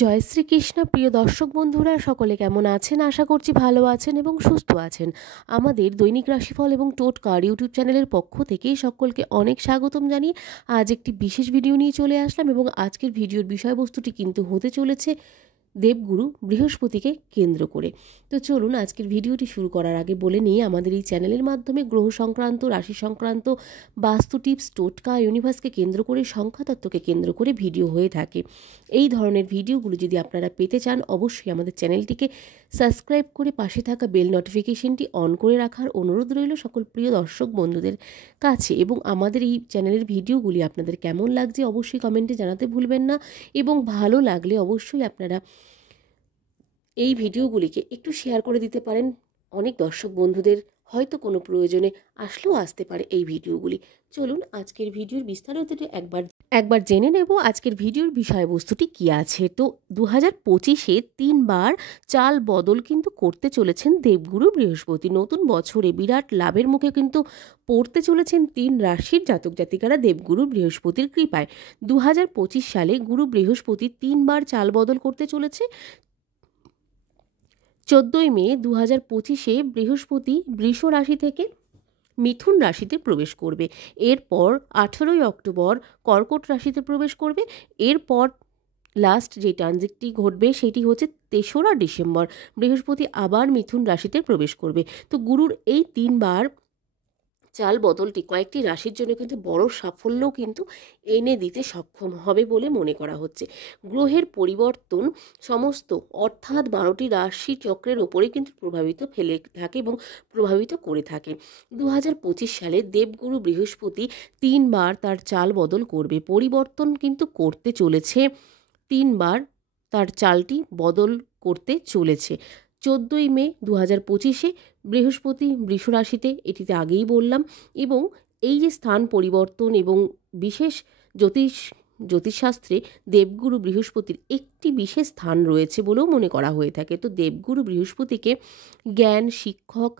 জয় শ্রীকৃষ্ণ। প্রিয় দর্শক বন্ধুরা সকলে কেমন আছেন? আশা করছি ভালো আছেন এবং সুস্থ আছেন। আমাদের দৈনিক রাশিফল এবং টোটকার ইউটিউব চ্যানেলের পক্ষ থেকে সকলকে অনেক স্বাগতম জানিয়ে আজ একটি বিশেষ ভিডিও নিয়ে চলে আসলাম এবং আজকের ভিডিওর বিষয়বস্তুটি কিন্তু হতে চলেছে দেবগুরু বৃহস্পতিকে কেন্দ্র করে। তো চলুন আজকের ভিডিওটি শুরু করার আগে বলে নিই, আমাদের এই চ্যানেলের মাধ্যমে গ্রহ সংক্রান্ত, রাশি সংক্রান্ত, বাস্তু টিপস, টোটকা, ইউনিভার্সকে কেন্দ্র করে, সংখ্যাতত্ত্বকে কেন্দ্র করে ভিডিও হয়ে থাকে। এই ধরনের ভিডিওগুলো যদি আপনারা পেতে চান অবশ্যই আমাদের চ্যানেলটিকে সাবস্ক্রাইব করে পাশে থাকা বেল নোটিফিকেশনটি অন করে রাখার অনুরোধ রইল সকল প্রিয় দর্শক বন্ধুদের কাছে। এবং আমাদের এই চ্যানেলের ভিডিওগুলি আপনাদের কেমন লাগছে অবশ্যই কমেন্টে জানাতে ভুলবেন না এবং ভালো লাগলে অবশ্যই আপনারা এই ভিডিওগুলিকে একটু শেয়ার করে দিতে পারেন। অনেক দর্শক বন্ধুদের হয়তো কোনো প্রয়োজনে আসলেও আসতে পারে এই ভিডিওগুলি। চলুন আজকের ভিডিওর বিস্তারিত একবার জেনে নেব আজকের ভিডিওর বিষয়বস্তুটি কী আছে। তো 2025-এ 3বার চাল বদল কিন্তু করতে চলেছেন দেবগুরু বৃহস্পতি। নতুন বছরে বিরাট লাভের মুখে কিন্তু পড়তে চলেছেন 3 রাশির জাতক জাতিকারা দেবগুরু বৃহস্পতির কৃপায়। 2025 সালে গুরু বৃহস্পতি 3বার চাল বদল করতে চলেছে। 14ই মে 2025-এ বৃহস্পতি বৃষ রাশি থেকে মিথুন রাশিতে প্রবেশ করবে। এরপর 18ই অক্টোবর কর্কট রাশিতে প্রবেশ করবে। এরপর লাস্ট যে ট্রানজিটটি ঘটবে সেটি হচ্ছে 3রা ডিসেম্বর বৃহস্পতি আবার মিথুন রাশিতে প্রবেশ করবে। তো গুরুর এই 3বার চাল বদলটি কয়েকটি রাশির জন্য কিন্তু বড় সাফল্য কিন্তু এনে দিতে সক্ষম হবে বলে মনে করা হচ্ছে। গ্রহের পরিবর্তন সমস্ত অর্থাৎ 12টি রাশি চক্রের ওপরে কিন্তু প্রভাবিত ফেলে থাকে এবং প্রভাবিত করে থাকে। 2025 সালে দেবগুরু বৃহস্পতি 3বার তার চাল বদল করবে। পরিবর্তন কিন্তু করতে চলেছে, 3বার তার চালটি বদল করতে চলেছে। 14ই মে 2025-এ বৃহস্পতি বৃষ রাশিতে, এটিতে আগেই বললাম, এবং এই যে স্থান পরিবর্তন এবং বিশেষ জ্যোতিষশাস্ত্রে দেবগুরু বৃহস্পতির একটি বিশেষ স্থান রয়েছে বলেও মনে করা হয়ে থাকে। তো দেবগুরু বৃহস্পতিকে জ্ঞান, শিক্ষক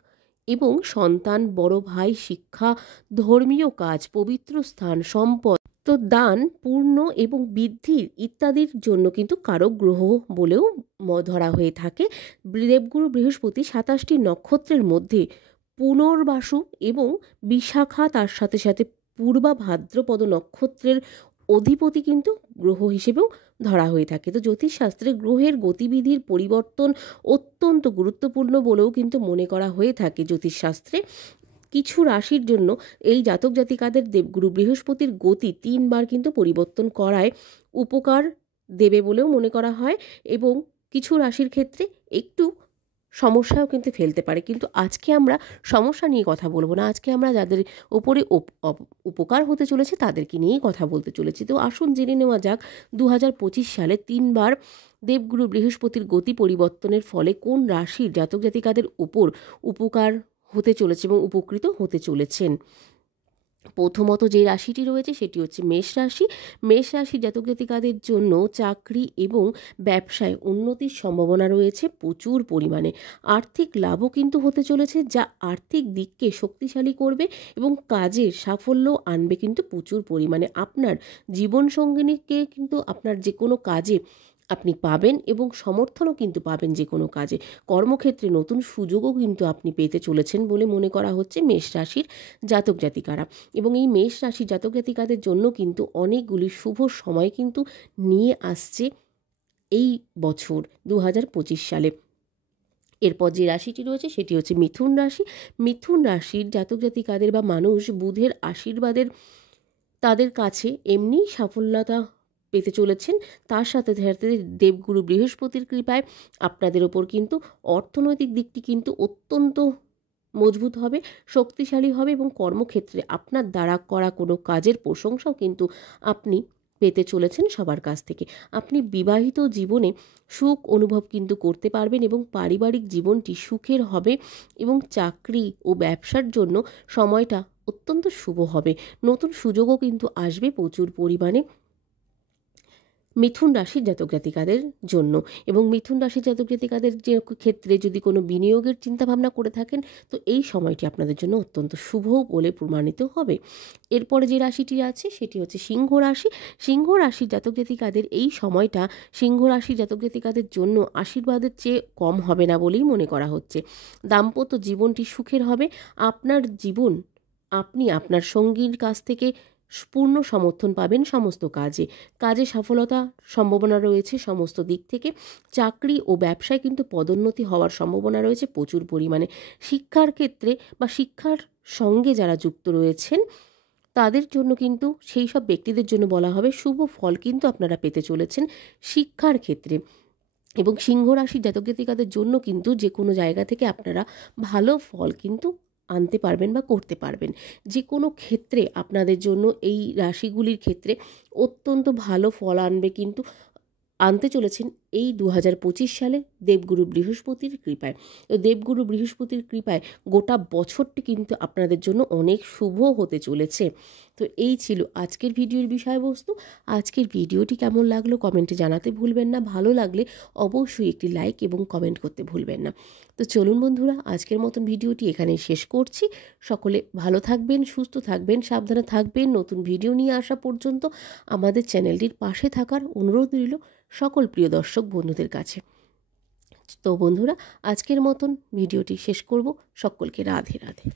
এবং সন্তান, বড় ভাই, শিক্ষা, ধর্মীয় কাজ, পবিত্র স্থান, সম্পদ, তো দান, পূর্ণ এবং বৃদ্ধির ইত্যাদির জন্য কিন্তু কারক গ্রহ বলেও ধরা হয়ে থাকে। দেবগুরু বৃহস্পতি 27টি নক্ষত্রের মধ্যে পুনর্বাসু এবং বিশাখা, তার সাথে সাথে পূর্বা ভাদ্রপদ নক্ষত্রের অধিপতি কিন্তু গ্রহ হিসেবেও ধরা হয়ে থাকে। তো জ্যোতিষশাস্ত্রে গ্রহের গতিবিধির পরিবর্তন অত্যন্ত গুরুত্বপূর্ণ বলেও কিন্তু মনে করা হয়ে থাকে জ্যোতিষশাস্ত্রে। কিছু রাশির জন্য এই জাতক জাতিকাদের দেবগুরু বৃহস্পতির গতি 3বার কিন্তু পরিবর্তন করায় উপকার দেবে বলেও মনে করা হয় এবং কিছু রাশির ক্ষেত্রে একটু সমস্যাও কিন্তু ফেলতে পারে। কিন্তু আজকে আমরা সমস্যা নিয়ে কথা বলবো না, আজকে আমরা যাদের ওপরে উপকার হতে চলেছে তাদেরকে নিয়েই কথা বলতে চলেছি। তো আসুন জেনে নেওয়া যাক 2025 সালে 3বার দেবগুরু বৃহস্পতির গতি পরিবর্তনের ফলে কোন রাশির জাতক জাতিকাদের উপর উপকার হতে চলেছে এবং উপকৃত হতে চলেছেন। প্রথমত যে রাশিটি রয়েছে সেটি হচ্ছে মেষ রাশি। মেষ রাশির জাতক জাতিকাদের জন্য চাকরি এবং ব্যবসায় উন্নতির সম্ভাবনা রয়েছে প্রচুর পরিমাণে। আর্থিক লাভও কিন্তু হতে চলেছে, যা আর্থিক দিককে শক্তিশালী করবে এবং কাজের সাফল্য আনবে কিন্তু প্রচুর পরিমাণে। আপনার জীবনসঙ্গিনীকে কিন্তু আপনার যে কোনো কাজে আপনি পাবেন এবং সমর্থনও কিন্তু পাবেন যে কোনো কাজে। কর্মক্ষেত্রে নতুন সুযোগও কিন্তু আপনি পেতে চলেছেন বলে মনে করা হচ্ছে মেষ রাশির জাতক জাতিকারা। এবং এই মেষ রাশির জাতক জাতিকাদের জন্য কিন্তু অনেকগুলি শুভ সময় কিন্তু নিয়ে আসছে এই বছর 2025 সালে। এরপর যে রাশিটি রয়েছে সেটি হচ্ছে মিথুন রাশি। মিথুন রাশির জাতক জাতিকাদের বা মানুষ বুধের আশীর্বাদের তাদের কাছে এমনি সাফল্যতা পেতে চলেছেন। তার সাথে সাথে দেবগুরু বৃহস্পতির কৃপায় আপনাদের ওপর কিন্তু অর্থনৈতিক দিকটি কিন্তু অত্যন্ত মজবুত হবে, শক্তিশালী হবে এবং কর্মক্ষেত্রে আপনার দ্বারা করা কোনো কাজের প্রশংসাও কিন্তু আপনি পেতে চলেছেন সবার কাছ থেকে। আপনি বিবাহিত জীবনে সুখ অনুভব কিন্তু করতে পারবেন এবং পারিবারিক জীবনটি সুখের হবে এবং চাকরি ও ব্যবসার জন্য সময়টা অত্যন্ত শুভ হবে। নতুন সুযোগও কিন্তু আসবে প্রচুর পরিমাণে। মিথুন রাশির জাতক জাতিকাদের জন্য। এবং মিথুন রাশির জাতক জাতিকাদের যে ক্ষেত্রে যদি কোনো বিনিয়োগের চিন্তাভাবনা করে থাকেন, তো এই সময়টি আপনাদের জন্য অত্যন্ত শুভ বলে প্রমাণিত হবে। এরপরে যে রাশিটি আছে সেটি হচ্ছে সিংহ রাশি। সিংহ রাশির জাতক জাতিকাদের এই সময়টা সিংহ রাশির জাতক জাতিকাদের জন্য আশীর্বাদের চেয়ে কম হবে না বলেই মনে করা হচ্ছে। দাম্পত্য জীবনটি সুখের হবে। আপনার জীবন আপনি আপনার সঙ্গীর কাছ থেকে পূর্ণ সমর্থন পাবেন সমস্ত কাজে সফলতা সম্ভাবনা রয়েছে সমস্ত দিক থেকে। চাকরি ও ব্যবসায় কিন্তু পদোন্নতি হওয়ার সম্ভাবনা রয়েছে প্রচুর পরিমাণে। শিক্ষার ক্ষেত্রে বা শিক্ষার সঙ্গে যারা যুক্ত রয়েছেন তাদের জন্য কিন্তু সেই সব ব্যক্তিদের জন্য বলা হবে শুভ ফল কিন্তু আপনারা পেতে চলেছেন শিক্ষার ক্ষেত্রে। এবং সিংহ রাশির জাতক জাতিকাদের জন্য কিন্তু যে কোনো জায়গা থেকে আপনারা ভালো ফল কিন্তু আনতে পারবেন বা করতে পারবেন। যে কোনো ক্ষেত্রে আপনাদের জন্য এই রাশিগুলির ক্ষেত্রে অত্যন্ত ভালো ফল আনবে কিন্তু আনতে চলেছেন এই 2025 সালে দেবগুরু বৃহস্পতির কৃপায়। তো দেবগুরু বৃহস্পতির কৃপায় গোটা বছরটি কিন্তু আপনাদের জন্য অনেক শুভ হতে চলেছে। তো এই ছিল আজকের ভিডিওর বিষয়বস্তু। আজকের ভিডিওটি কেমন লাগলো কমেন্টে জানাতে ভুলবেন না। ভালো লাগলে অবশ্যই একটি লাইক এবং কমেন্ট করতে ভুলবেন না। তো চলুন বন্ধুরা, আজকের মতন ভিডিওটি এখানেই শেষ করছি। সকলে ভালো থাকবেন, সুস্থ থাকবেন, সাবধানে থাকবেন। নতুন ভিডিও নিয়ে আসা পর্যন্ত আমাদের চ্যানেলটির পাশে থাকার অনুরোধ রইল সকল প্রিয় দর্শক বন্ধুদের কাছে। তো বন্ধুরা, আজকের মতন ভিডিওটি শেষ করব। সকলকে রাধে রাধে।